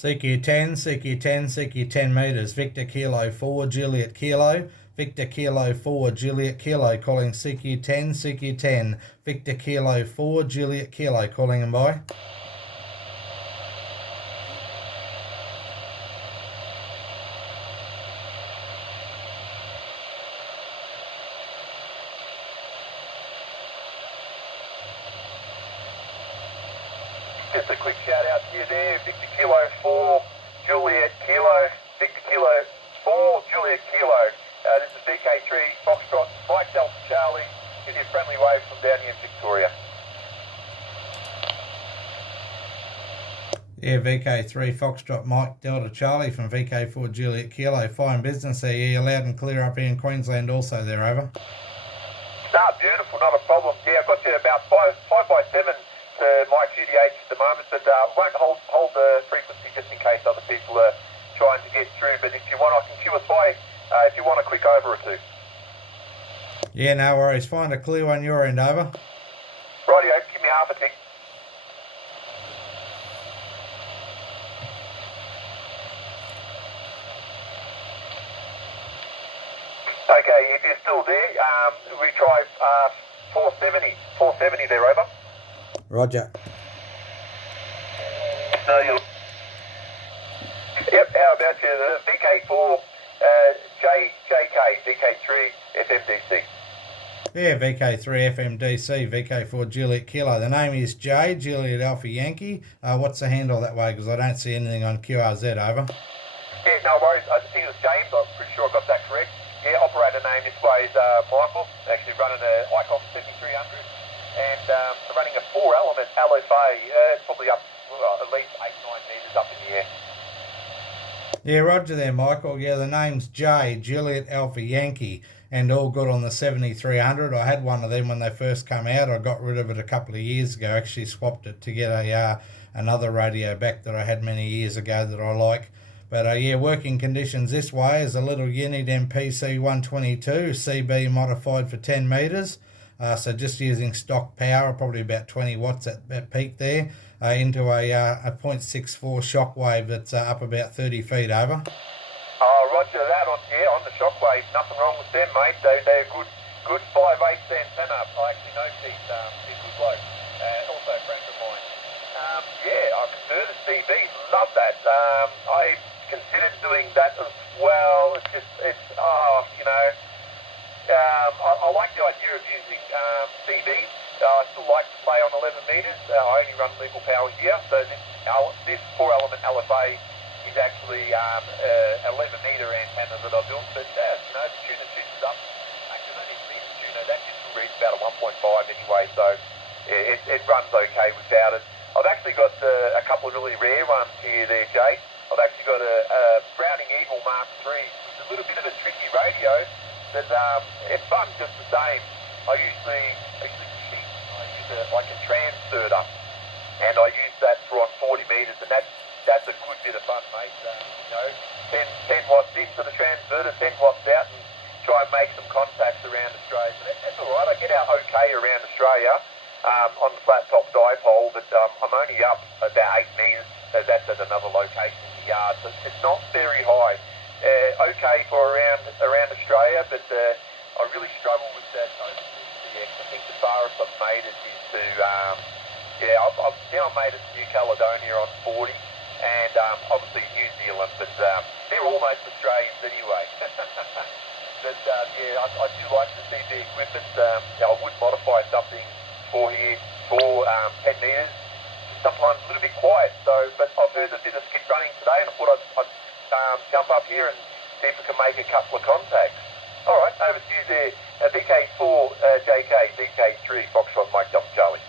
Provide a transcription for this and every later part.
CQ10, CQ10, CQ10 meters. Victor Kilo 4, Juliet Kilo. Victor Kilo 4, Juliet Kilo, calling CQ10, CQ10. Victor Kilo 4, Juliet Kilo, calling him by. Just a quick shout out to you there, Victor Kilo 4, Juliet Kilo, Victor Kilo 4, Juliet Kilo. This is VK3 Foxtrot, Mike Delta Charlie. Give you a friendly wave from down here in Victoria. Yeah, VK3 Foxtrot Mike Delta Charlie from VK4 Juliet Kilo. Fine business there. Yeah, you're loud and clear up here in Queensland also there, over. Beautiful, not a problem. Yeah, I've got you about 5 by 7 to my QDH at the moment, but won't hold the frequency just in case other people are trying to get through. But if you want, I can QSO if you want a quick over or two. Yeah, no worries. Find a clear one your end, over. Rightio, give me half a tick. Okay, if you're still there, we try 470 there, over. Roger. No, you. Yep, how about you? The VK4 JK, VK3 FMDC. Yeah, VK3 FMDC, VK4 Juliet Kilo. The name is J, Juliet Alpha Yankee. What's the handle that way? Because I don't see anything on QRZ, over. Yeah, no worries. I think it was James. I'm pretty sure I got that correct. Yeah, operator name this way is Michael. Actually running an ICOM 7300 and running a 4-element LFA. It's probably up at least 8-9 metres up in the air. Yeah, roger there, Michael. Yeah, the name's J, Juliet Alpha Yankee, and all good on the 7300. I had one of them when they first come out. I got rid of it a couple of years ago. Actually swapped it to get another radio back that I had many years ago that I like. But yeah, working conditions this way is a little Uniden PC-122 CB modified for 10 metres. So just using stock power, probably about 20 watts at peak there, into a 0.64 Shockwave that's up about 30 feet, over. Roger that. On the Shockwave, nothing wrong with them, mate. They're good 5/8 antenna. I actually know Keith, he's a good bloke. Also a friend of mine. Yeah, I prefer the CB. Love that. I considered doing that as well. I like the idea of using CBs. I still like to play on 11 metres. I only run legal power here, so this 4-element LFA is actually 11 metre antenna that I built. But the tuner shoots up. Actually, I don't even need the tuner. That just reads about a 1.5 anyway, so it runs okay without it. I've actually got a couple of really rare ones here there, Jay. I've actually got a Browning Eagle Mark III, which is a little bit of a tricky radio, but it's fun just the same. I usually cheat. I use like a Transceiver, and I use that for on 40 metres, and that's a good bit of fun, mate. 10 watts into the Transceiver, 10 watts out, and try and make some contacts around Australia. So that's all right. I get out okay around Australia on the flat top dipole, but I'm only up about 8 metres. That's at another location in the yard, so it's not very high. Okay for around Australia, but I really struggle with that overseas DX. I think the farthest I've made it is to, I've now made it to New Caledonia on 40, and obviously New Zealand, but they're almost Australians anyway. But I do like the CB equipment. I would modify something for here for 10 metres. Sometimes a little bit quiet, but I've heard a bit of skip running today, and I thought I'd jump up here and see if we can make a couple of contacts. All right, over to you there, VK4 JK, VK3 Foxtrot Mike Delta Charlie.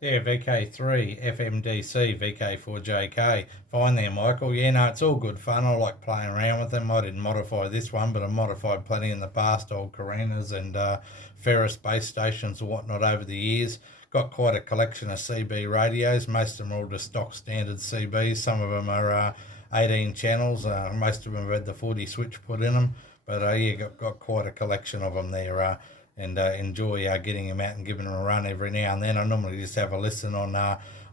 Yeah, VK3 FMDC, VK4 JK. Fine there, Michael. Yeah, no, it's all good fun. I like playing around with them. I didn't modify this one, but I've modified plenty in the past, old Carinas and Ferris base stations and whatnot over the years. Got quite a collection of CB radios. Most of them are all just stock standard CBs. Some of them are 18 channels. Most of them have had the 40 switch put in them. But got quite a collection of them there. And enjoy getting them out and giving them a run every now and then. I normally just have a listen on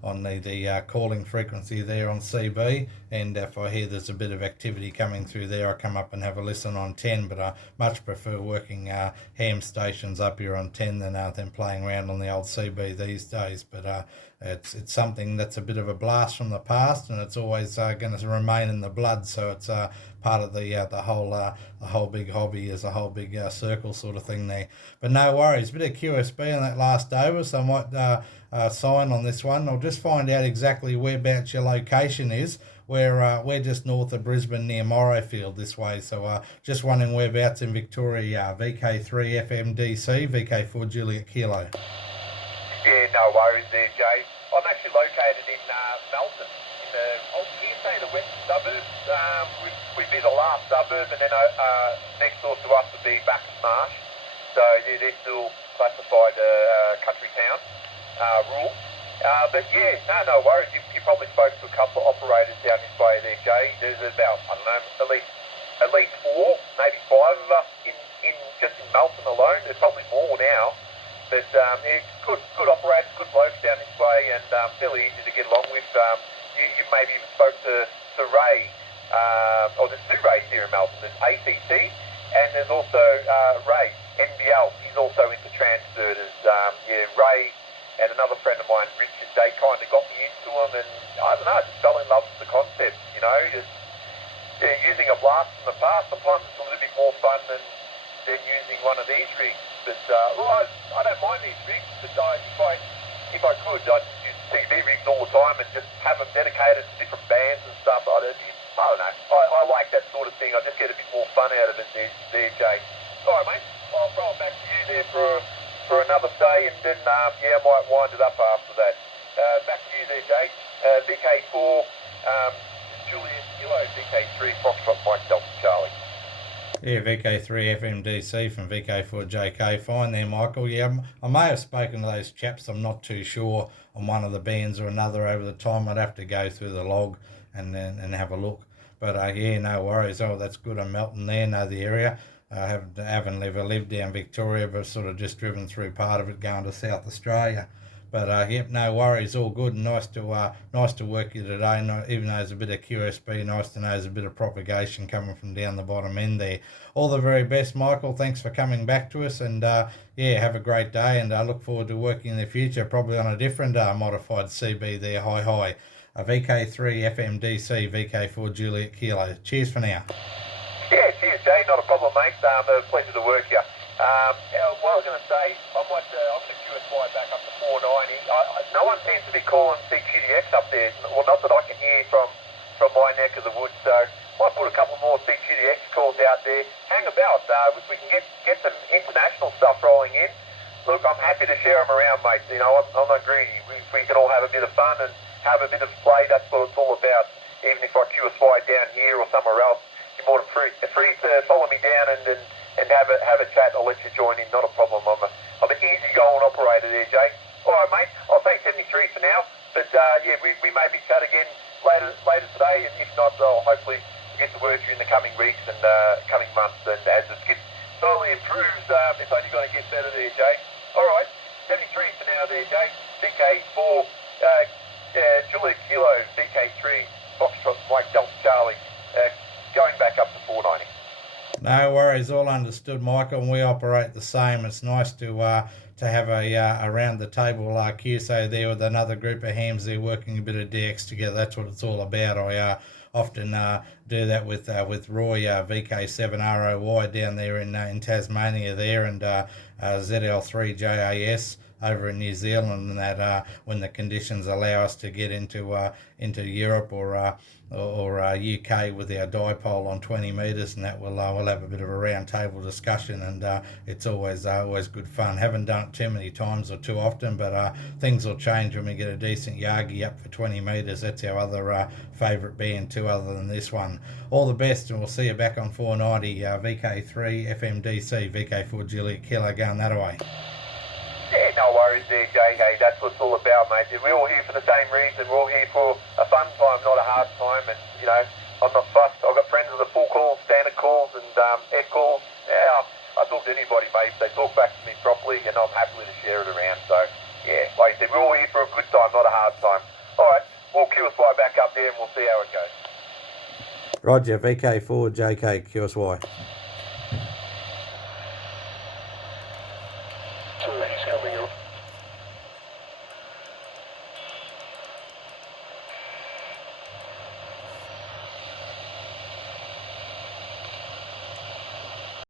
the calling frequency there on CB, and if I hear there's a bit of activity coming through there, I come up and have a listen on 10, but I much prefer working ham stations up here on 10 than playing around on the old CB these days. But it's something that's a bit of a blast from the past, and it's always going to remain in the blood, so it's part of the whole big hobby, is a whole big circle sort of thing there. But no worries, bit of QSB on that last over, so I might sign on this one. I'll just find out exactly whereabouts your location is. We're just north of Brisbane near Morrowfield this way, so just wondering whereabouts in Victoria. VK3FMDC, VK4 Juliet Kilo. Yeah, no worries there, Jay. I'm actually located in Melton, in the old Hearsay, the western suburbs. We'd be the last suburb, and then next door to us would be Bacchus Marsh. So yeah, they're still classified country town rule. But yeah, no worries. You probably spoke to a couple of operators down this way there, Jay. There's about, I don't know, at least 4, maybe 5 of us in just in Melton alone. There's probably more now. But yeah, good operators, good blokes down this way, and fairly easy to get along with. You maybe even spoke to Ray, or there's 2 Rays here in Melton. There's ACT, and there's also Ray, NBL. He's also into transverters. Yeah, Ray and another friend of mine, Richard, they kind of got me into them, and I don't know, I just fell in love with the concept, you know. Just using a blast from the past, sometimes it's a little bit more fun than using one of these rigs. But I don't mind these rigs, but if I could, I'd just use TV rigs all the time and just have them dedicated to different bands and stuff. I don't know. I like that sort of thing. I just get a bit more fun out of it there, Jay. All right, mate. I'll throw it back to you there for another day, and then yeah, I might wind it up after that. Back to you there, Jay. VK4 Juliet Kilo, VK3 Foxtrot Mike Delta Charlie. Yeah, VK3FMDC from VK4JK. Fine there, Michael. Yeah, I may have spoken to those chaps. I'm not too sure on one of the bands or another over the time. I'd have to go through the log and have a look. But yeah, no worries. Oh, that's good. I'm Melton there, know the area. I haven't ever lived down Victoria, but sort of just driven through part of it going to South Australia. But yep, no worries, all good. Nice to work you today. Even though there's a bit of QSB, nice to know there's a bit of propagation coming from down the bottom end there. All the very best, Michael. Thanks for coming back to us, and yeah, have a great day. And I look forward to working in the future, probably on a different modified CB there. Hi. VK3FMDC, VK4 Juliet Kilo. Cheers for now. Yeah, cheers, Jay. Not a problem, mate. A pleasure to work you. What I was going to say, I'm going to QSY back up to 490. No one seems to be calling CQDX up there. Well, not that I can hear from my neck of the woods. So might put a couple more CQDX calls out there. Hang about. If we can get some international stuff rolling in, look, I'm happy to share them around, mate. You know, I'm not greedy. If we can all have a bit of fun and have a bit of play, that's what it's all about. Even if I QSY down here or somewhere else, you're more than free to follow me down and have a chat. I'll let you join in, not a problem. I'm an easy-going operator there, Jay. All right, mate. I'll say 73 for now, but yeah, we maybe chat again later today, and if not, I'll hopefully get to work you in the coming weeks and coming months, and as it gets slowly improves, it's only going to get better there, Jay. All right, 73 for now there, Jay. VK4 Juliet Kilo, VK3 Foxtrot Mike Delta Charlie, going back up to 490. No worries, all understood, Michael, and we operate the same. It's nice to have a around the table QSO there with another group of hams there working a bit of DX together. That's what it's all about. I often do that with Roy, VK7ROY down there in Tasmania there, and ZL3JAS over in New Zealand, and that when the conditions allow us to get into Europe or UK with our dipole on 20 metres, and that we'll have a bit of a round table discussion, and it's always good fun. Haven't done it too many times or too often, but things will change when we get a decent Yagi up for 20 metres. That's our other favourite band too, other than this one. All the best, and we'll see you back on 490. VK3 FMDC, VK4 Juliet Kilo, going that way. Yeah, no worries there, Jay. Hey, that's what it's all about, mate. We're all here for the same reason. We're all here for a fun time, not a hard time. And, you know, I'm not fussed. I've got friends with the full calls, standard calls, and air calls. Yeah, I talk to anybody, mate. They talk back to me properly, and I'm happy to share it around. So, yeah, like I said, we're all here for a good time, not a hard time. there and we'll see how it goes. Roger, VK4, JK, QSY. So he's coming up.